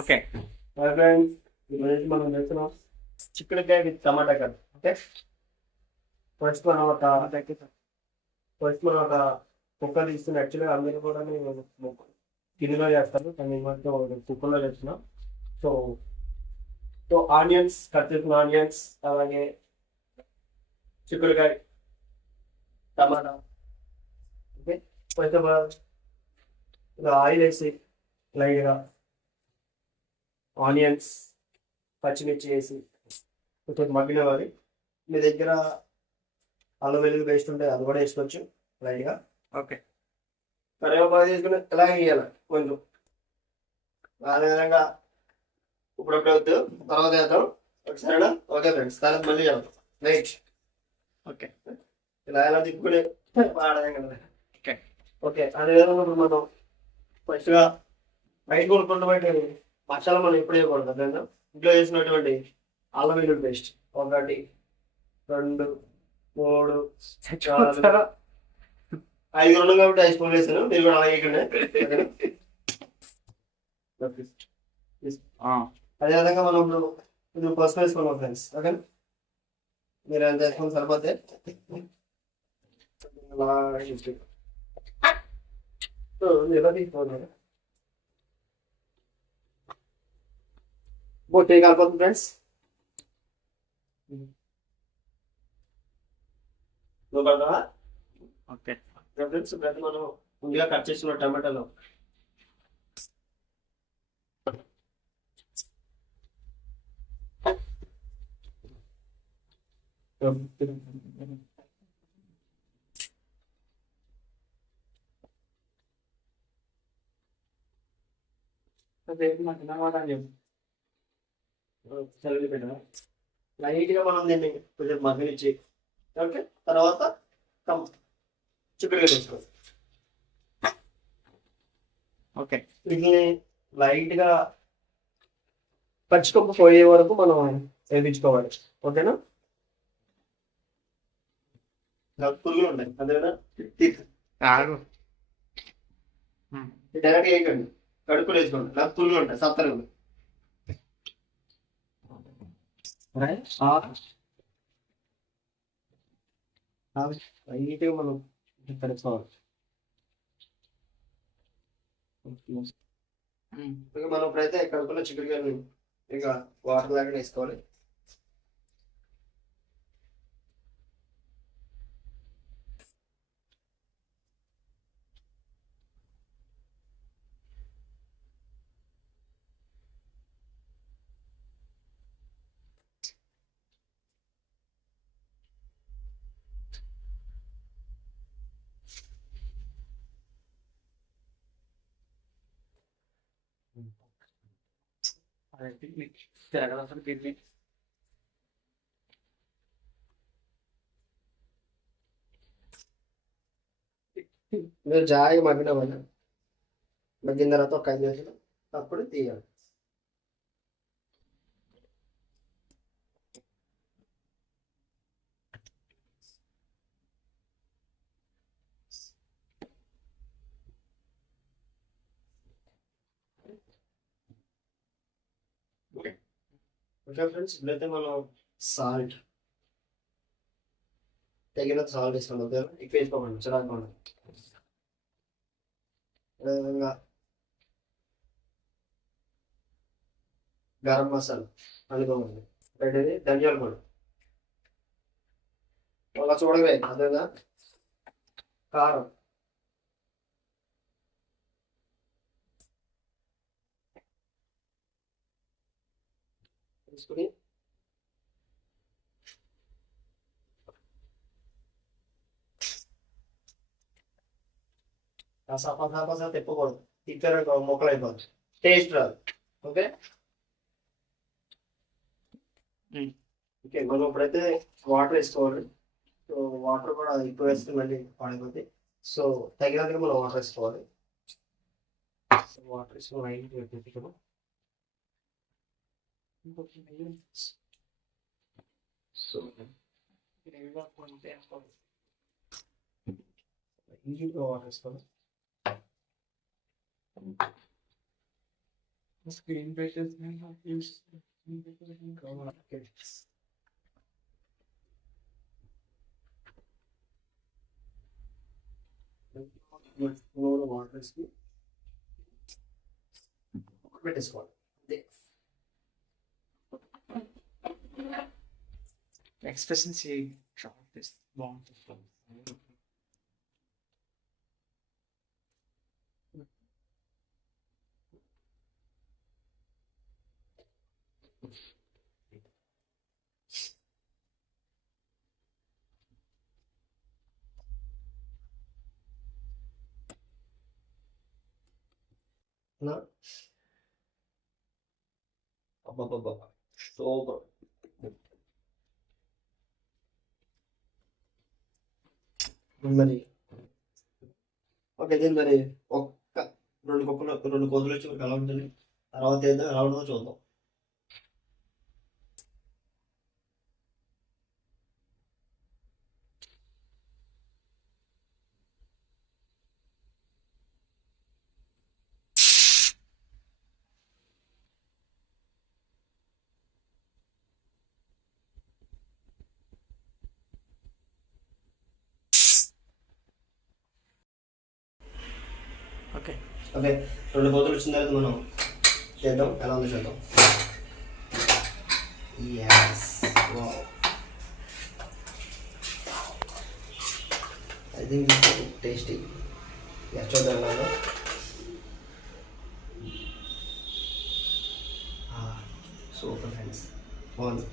Okay friends ఈరోజు మనం చేస్తున్నాం చిక్కుడుకాయ with tomato curry. Okay first మనం ఒక ఫస్ట్ మనం ఒక కుక్కర్ తీసుకుని యాక్చువల్గా అందరూ కూడా నేను గిన్నెలో చేస్తాను కానీ ఈ మధ్య కుక్కర్లో చేస్తున్నాం. సో సో ఆనియన్స్ కట్ చేసిన ఆనియన్స్ అలాగే చిక్కుడుకాయ tomato. Okay first of all oil వేసి లైట్గా ఆనియన్స్ పచ్చిమిర్చి వేసి కొంచెం మగ్గినవాలి మీ దగ్గర అల్లం వెల్లుల్లి పేస్ట్ ఉంటే అది కూడా వేసుకోవచ్చు లైట్గా ఓకే. కరివేపాకు తీసుకుని ఇలా వేయాలి? కొంచెం. అదే విధంగా ఇప్పుడప్పుడు వద్దు తర్వాత వేద్దాం. ఒకసారి ఓకే ఫ్రెండ్స్ తర్వాత మళ్ళీ చేద్దాం. Right okay. ఇలా ఎలా కదా. ఓకే. ఓకే అదేవిధంగా ఇప్పుడు మనం ఫస్ట్గా బయట కొనుక్కున్నటువంటి మసాలా మనం ఎప్పుడు వేయకూడదు అదేనా ఇంట్లో చేసినటువంటి అల్లం వెల్లుల్లి పేస్ట్. ఒకటి రెండు మూడు ఐదు రెండు కాబట్టి ఐదు స్పూన్లు వేసాను. మీరు కూడా అలాగే? ఆ, అదేవిధంగా మనం ఇప్పుడు ఇది పసుపు వేసుకున్నాం ఫ్రెండ్స్ ఓకే? మీరు ఎంత వేసుకుని సరిపోతే. అలా వేసి. సో, ఇది ఎలా తీసుకోవాలి బొట్టే కాలిపోతుంది ఫ్రెండ్స్ నువ్వు పడతావా ఓకే ఫ్రెండ్స్ ఇప్పుడైతే మనం ముందుగా కట్ చేసిన టమాటాలు చదివి పెట్టా లైట్గా మనం దీన్ని కొంచెం మగ్గనిచ్చి ఓకే? తర్వాత కమ్ చిక్కుడుగా తీసుకోవాలి ఓకే. వీటిని లైట్గా పచ్చికొక్క పోయే వరకు మనం వేయించుకోవాలి ఓకేనా? పురుగులు ఉంటాయి ఉమ్, డైరెక్ట్ వేయకండి కడుపులు వేసుకోండి. ఇలా పురుగులు ఉంటాయి సత్తలు లైట్గా మనం కలుపుకోవాలి ఉమ్, ఇక మనం ఇప్పుడైతే కడుపులో చిక్కుడుకాయలు ఇక వాటర్ లాగా వేసుకోవాలి మీరు జాయిగా మగ్గినామని మగ్గిన తర్వాత ఒక ఐదు నిమిషాలు అప్పుడు తీయాలి ఫ్రెండ్స్ ఇప్పుడైతే మనం సాల్ట్ తగినంత సాల్ట్ వేసుకోండి ఓకే ఎక్కువ వేసుకోకండి చిరాకుండా అదేవిధంగా గరం మసాలా అనుకోమండి రెండేది ధనియాల పొడి. అలా చూడగా అదేనా కారం. తీసుకుని సపా సపా సపా తిప్పకూడదు. తిప్పారు మొక్కలు అయిపోతుంది టేస్ట్ రాదు. ఓకే. ఓకే మనం ఇప్పుడైతే వాటర్ వేసుకోవాలి. సో వాటర్ కూడా ఎక్కువ వేస్తే మళ్ళీ పాడైపోతుంది సో తగినంతగా మనం వాటర్ వేసుకోవాలి. వాటర్ వేసుకుని light So. You go on this one. Screen breakers and not use screen breakers and go on. Okay. Load of water. Wait, this one. this? The efficiency drive is wonderful. No. Up, up, up. Shoulder. మరి okay దీని మరి ఒక్క రెండు కుక్కలు రెండు కోతులు వచ్చి ఎలా ఉంటుంది తర్వాత ఏదో ఎలా ఉంటుందో చూద్దాం. ఓకే. ఓకే రెండు కోతులు వచ్చిన తర్వాత మనం చేద్దాం. ఎలా ఉందో చూద్దాం. ఐ థింక్ టేస్టీ చూద్దాం ఎలా ఉందో సూపర్ ఫ్రెండ్స్ బాగుంది